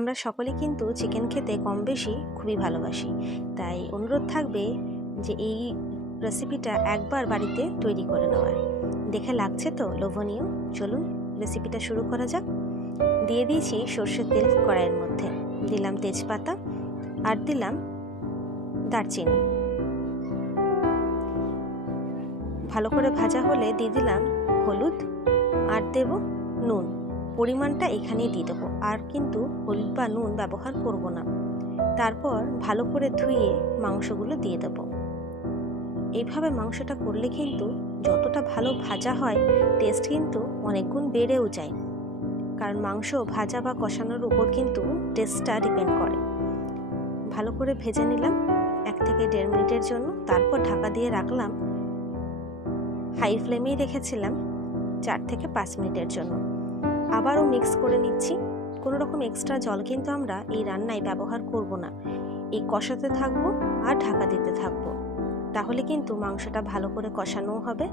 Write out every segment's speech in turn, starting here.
আমরা সকলে কিন্তু চিকেন খেতে কম বেশি খুবই ভালোবাসি। তাই অনুরোধ থাকবে যে এই রেসিপিটা একবার বাড়িতে তৈরি করে নেওয়ার। দেখে লাগছে তো, লোভনীয়? চলুন রেসিপিটা শুরু করা যাক। দিয়ে দিয়েছি সর্ষের তেল কড়াইয়ের মধ্যে। দিলাম তেজপাতা আর দিলাম দারচিনি। ভালো করে ভাজা হলে দিয়ে দিলাম হলুদ আর দেব নুন। পরিমাণটা এখানেই দিয়ে দেবো। আর কিন্তু হলুদ বা নুন ব্যবহার করব না। তারপর ভালো করে ধুয়ে মাংসগুলো দিয়ে দেবো। এইভাবে মাংসটা করলে কিন্তু যতটা ভালো ভাজা হয় টেস্ট কিন্তু অনেক গুণ বেড়েও যায়। কারণ মাংস ভাজা বা কষানোর উপর কিন্তু টেস্টটা ডিপেন্ড করে। ভালো করে ভেজে নিলাম। এক থেকে দেড় মিনিটের জন্য তারপর ঢাকা দিয়ে রাখলাম। হাই ফ্লেমেই রেখেছিলাম চার থেকে পাঁচ মিনিটের জন্য। আবারও মিক্স করে নিচ্ছি। কোনো রকম এক্সট্রা জল কিন্তু আমরা এই রান্নায় ব্যবহার করব না। এই কষাতে থাকব আর ঢাকা দিতে থাকব। তাহলে কিন্তু মাংসটা ভালো করে কষানোও হবে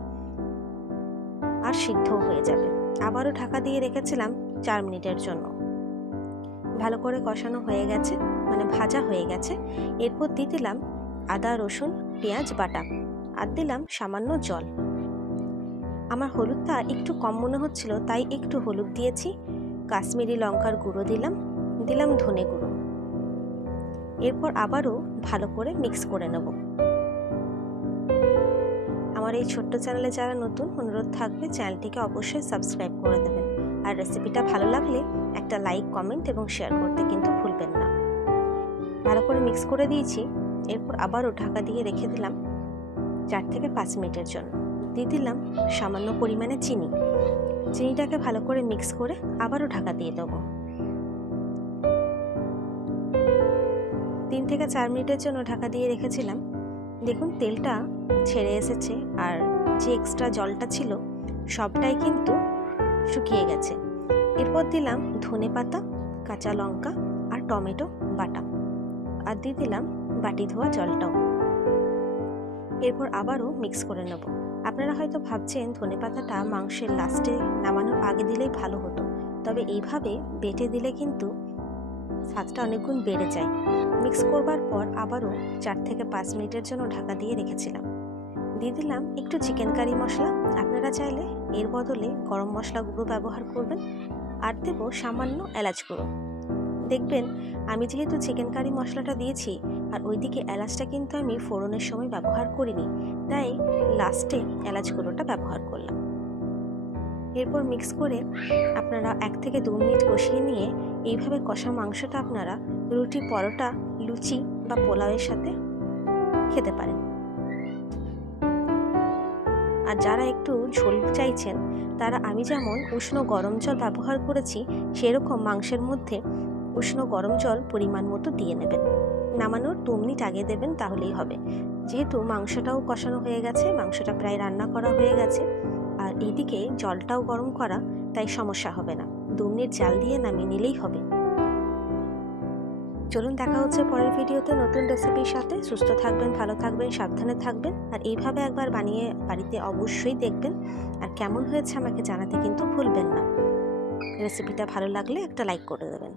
আর সিদ্ধও হয়ে যাবে। আবারও ঢাকা দিয়ে রেখেছিলাম চার মিনিটের জন্য। ভালো করে কষানো হয়ে গেছে মানে ভাজা হয়ে গেছে। এরপর দিয়ে দিলাম আদা, রসুন, পেঁয়াজ, বাটা। আর দিলাম সামান্য জল। আমার হলুদটা একটু কম মনে হচ্ছিল, তাই একটু হলুদ দিয়েছি। কাশ্মীরি লঙ্কার গুঁড়ো দিলাম দিলাম ধনে গুঁড়ো। এরপর আবারও ভালো করে মিক্স করে নেব। আমার এই ছোট্ট চ্যানেলে যারা নতুন, অনুরোধ থাকবে চ্যানেলটিকে অবশ্যই সাবস্ক্রাইব করে দেবেন। আর রেসিপিটা ভালো লাগলে একটা লাইক, কমেন্ট এবং শেয়ার করতে কিন্তু ভুলবেন না। ভালো করে মিক্স করে দিয়েছি, এরপর আবারও ঢাকা দিয়ে রেখে দিলাম চার থেকে পাঁচ মিনিটের জন্য। দিয়ে দিলাম সামান্য পরিমাণে চিনি। চিনিটাকে ভালো করে মিক্স করে আবারও ঢাকা দিয়ে দেবো। তিন থেকে চার মিনিটের জন্য ঢাকা দিয়ে রেখেছিলাম। দেখুন, তেলটা ছেড়ে এসেছে আর যে এক্সট্রা জলটা ছিল, সবটাই কিন্তু শুকিয়ে গেছে। এরপর দিলাম ধনে পাতা, কাঁচা লঙ্কা আর টমেটো বাটা। আর দিয়ে দিলাম বাটি ধোয়া জলটাও। এরপর আবারও মিক্স করে নেব। আপনারা হয়তো ভাবছেন ধনে পাতাটা মাংসের লাস্টে নামানোর আগে দিলেই ভালো হতো। তবে এইভাবে বেটে দিলে কিন্তু স্বাদটা অনেকগুণ বেড়ে যায়। মিক্স করবার পর আবারও চার থেকে পাঁচ মিনিটের জন্য ঢাকা দিয়ে রেখেছিলাম। দিয়ে দিলাম একটু চিকেন কারি মশলা। আপনারা চাইলে এর বদলে গরম মশলা গুঁড়ো ব্যবহার করবেন। আর দেবো সামান্য এলাচ গুঁড়ো। দেখবেন আমি যেহেতু চিকেন কারি মশলাটা দিয়েছি, আর ওইদিকে এলাচটা কিন্তু আমি ফোড়নের সময় ব্যবহার করিনি, তাই লাস্টে এলাচ গুঁড়োটা ব্যবহার করলাম। এরপর মিক্স করে আপনারা এক থেকে দু মিনিট কষিয়ে নিয়ে এইভাবে কষা মাংসটা আপনারা রুটি, পরোটা, লুচি বা পোলাওয়ের সাথে খেতে পারেন। আর যারা একটু ঝোল চাইছেন, তারা আমি যেমন উষ্ণ গরম জল ব্যবহার করেছি, সেরকম মাংসের মধ্যে উষ্ণ গরম জল পরিমাণ মতো দিয়ে নেবেন। নামানোর দু মিনিট আগে দেবেন তাহলেই হবে। যেহেতু মাংসটাও কষানো হয়ে গেছে, মাংসটা প্রায় রান্না করা হয়ে গেছে, আর এইদিকে জলটাও গরম করা, তাই সমস্যা হবে না। দু মিনিট জাল দিয়ে নামিয়ে নিলেই হবে। চলুন দেখা হচ্ছে পরের ভিডিওতে নতুন রেসিপির সাথে। সুস্থ থাকবেন, ভালো থাকবেন, সাবধানে থাকবেন, আর এইভাবে একবার বানিয়ে বাড়িতে অবশ্যই দেখবেন। আর কেমন হয়েছে আমাকে জানাতে কিন্তু ভুলবেন না। রেসিপিটা ভালো লাগলে একটা লাইক করে দেবেন।